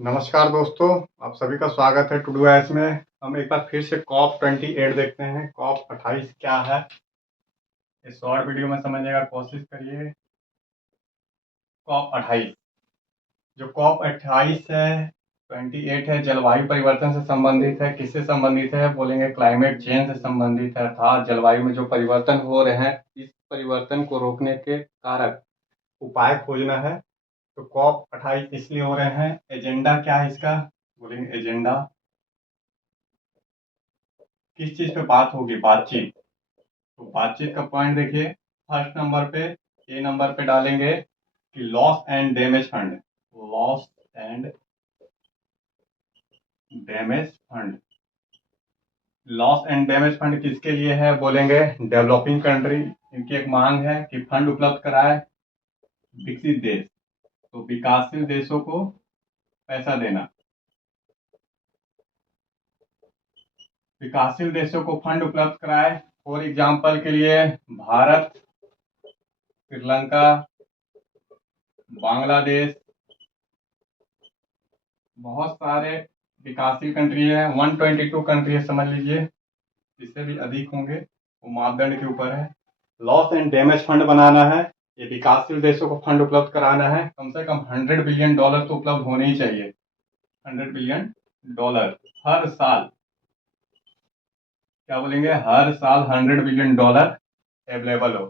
नमस्कार दोस्तों, आप सभी का स्वागत है टू डू एस में। हम एक बार फिर से कॉप 28 देखते हैं। कॉप 28 क्या है, इस शॉर्ट वीडियो में समझने का कोशिश करिए। कॉप 28, जो कॉप 28 है, 28 है, जलवायु परिवर्तन से संबंधित है। किससे संबंधित है बोलेंगे, क्लाइमेट चेंज से संबंधित है। अर्थात जलवायु में जो परिवर्तन हो रहे हैं, इस परिवर्तन को रोकने के कारक उपाय खोजना है। तो कॉप 28 इसलिए हो रहे हैं। एजेंडा क्या है इसका बोलेंगे, एजेंडा किस चीज पे बात होगी, बातचीत। तो बातचीत का पॉइंट देखिए, फर्स्ट नंबर पे, ए नंबर पे डालेंगे कि loss and damage fund. Loss and damage fund, loss and damage fund किसके लिए है बोलेंगे, डेवलपिंग कंट्री। इनकी एक मांग है कि फंड उपलब्ध कराए विकसित देश, तो विकासशील देशों को पैसा देना। विकासशील देशों को फंड उपलब्ध कराए। फॉर एग्जाम्पल के लिए भारत, श्रीलंका, बांग्लादेश, बहुत सारे विकासशील कंट्री है। 122 कंट्री है समझ लीजिए, इससे भी अधिक होंगे, वो मापदंड के ऊपर है। लॉस एंड डैमेज फंड बनाना है, ये विकासशील देशों को फंड उपलब्ध कराना है। कम से कम $100 बिलियन तो उपलब्ध होने ही चाहिए। $100 बिलियन हर साल, क्या बोलेंगे, हर साल $100 बिलियन अवेलेबल हो।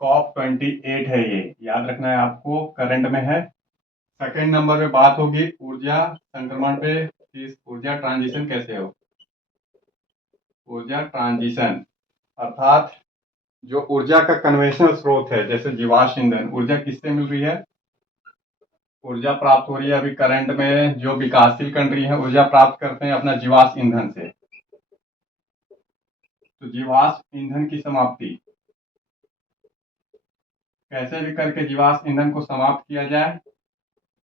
कॉप 28 है ये, याद रखना है आपको, करंट में है। सेकेंड नंबर पे बात होगी ऊर्जा संक्रमण पे, कि ऊर्जा ट्रांजिशन कैसे हो। ऊर्जा ट्रांजिशन अर्थात जो ऊर्जा का कन्वेंशनल स्रोत है, जैसे जीवाश्म ईंधन, ऊर्जा किससे मिल रही है, ऊर्जा प्राप्त हो रही है अभी करंट में। जो विकासशील कंट्री है ऊर्जा प्राप्त करते हैं अपना जीवाश्म ईंधन से। तो जीवाश्म ईंधन की समाप्ति, कैसे भी करके जीवाश्म ईंधन को समाप्त किया जाए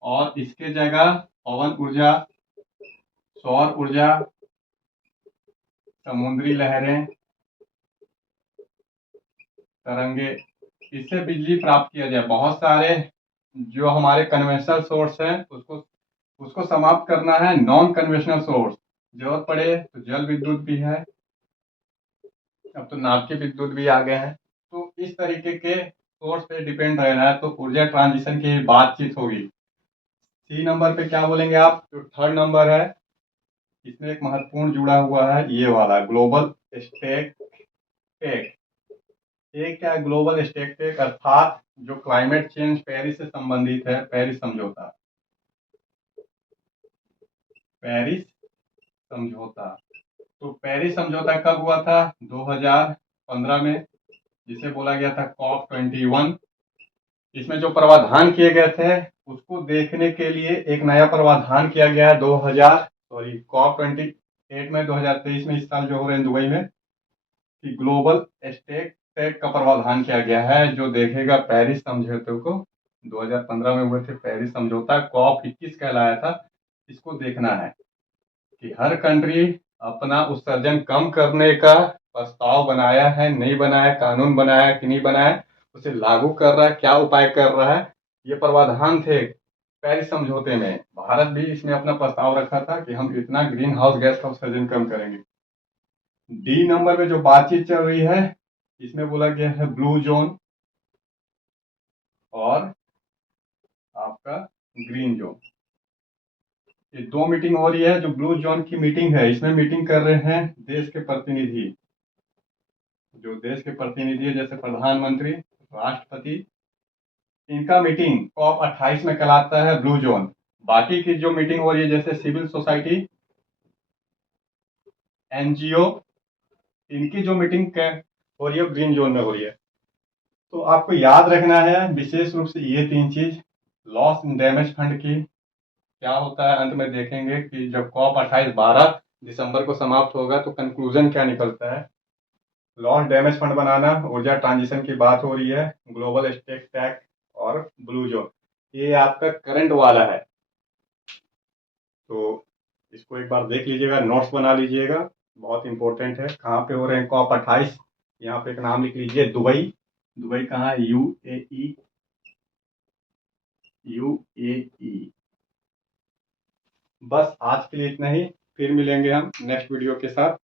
और इसके जगह पवन ऊर्जा, सौर ऊर्जा, समुद्री लहरें, तरंगे, इससे बिजली प्राप्त किया जाए। बहुत सारे जो हमारे कन्वेंशनल सोर्स हैं उसको उसको समाप्त करना है। नॉन कन्वेंशनल सोर्स, जरूरत पड़े तो जल विद्युत भी है, अब तो नाभिकीय विद्युत भी आ गए हैं। तो इस तरीके के सोर्स पे डिपेंड रहना है, तो ऊर्जा ट्रांजिशन की बातचीत होगी। सी नंबर पे क्या बोलेंगे आप, जो थर्ड नंबर है, इसमें एक महत्वपूर्ण जुड़ा हुआ है ये वाला, ग्लोबल स्टेक टेक। ये क्या है, ग्लोबल स्टेक टेक अर्थात जो क्लाइमेट चेंज पेरिस से संबंधित है, पेरिस समझौता। पेरिस समझौता, तो पेरिस समझौता कब हुआ था, 2015 में, जिसे बोला गया था कॉप 21। इसमें जो प्रावधान किए गए थे उसको देखने के लिए एक नया प्रावधान किया गया है 2000 सॉरी कॉप 28 में, 2023 में, इस साल जो हो रहे हैं दुबई में, कि ग्लोबल स्टेक टेक का प्रावधान किया गया है, जो देखेगा पेरिस समझौते को। 2015 में हुए थे पेरिस समझौता, कॉप 21 कहलाया था। इसको देखना है कि हर कंट्री अपना उत्सर्जन कम करने का प्रस्ताव बनाया है, नहीं बनाया, कानून बनाया कि नहीं बनाया, उसे लागू कर रहा है, क्या उपाय कर रहा है। ये प्रावधान थे पेरिस समझौते में। भारत भी इसमें अपना प्रस्ताव रखा था कि हम इतना ग्रीन हाउस गैस का उत्सर्जन कम करेंगे। डी नंबर में जो बातचीत चल रही है, इसमें बोला गया है ब्लू जोन और आपका ग्रीन जोन, ये दो मीटिंग हो रही है। जो ब्लू जोन की मीटिंग है, इसमें मीटिंग कर रहे हैं देश के प्रतिनिधि, जो देश के प्रतिनिधि है, जैसे प्रधानमंत्री, राष्ट्रपति, इनका मीटिंग कॉप 28 में कहलाता है ब्लू जोन। बाकी की जो मीटिंग हो रही है, जैसे सिविल सोसाइटी, एनजीओ, इनकी जो मीटिंग हो रही है ग्रीन जोन में हो रही है। तो आपको याद रखना है विशेष रूप से ये तीन चीज। लॉस एंड डैमेज फंड की क्या होता है, अंत में देखेंगे कि जब कॉप 28 12 दिसंबर को समाप्त होगा तो कंक्लूजन क्या निकलता है। लॉस डैमेज फंड बनाना, ऊर्जा ट्रांजिशन की बात हो रही है, ग्लोबल स्टेक टैक और ब्लू जोन, ये आपका करंट वाला है। तो इसको एक बार देख लीजिएगा, नोट्स बना लीजिएगा, बहुत इंपॉर्टेंट है। कहाँ पे हो रहे हैं कॉप 28, यहाँ पे एक नाम लिख लीजिए, दुबई। दुबई कहाँ है, यूएई, यूएई। बस आज के लिए इतना ही, फिर मिलेंगे हम नेक्स्ट वीडियो के साथ।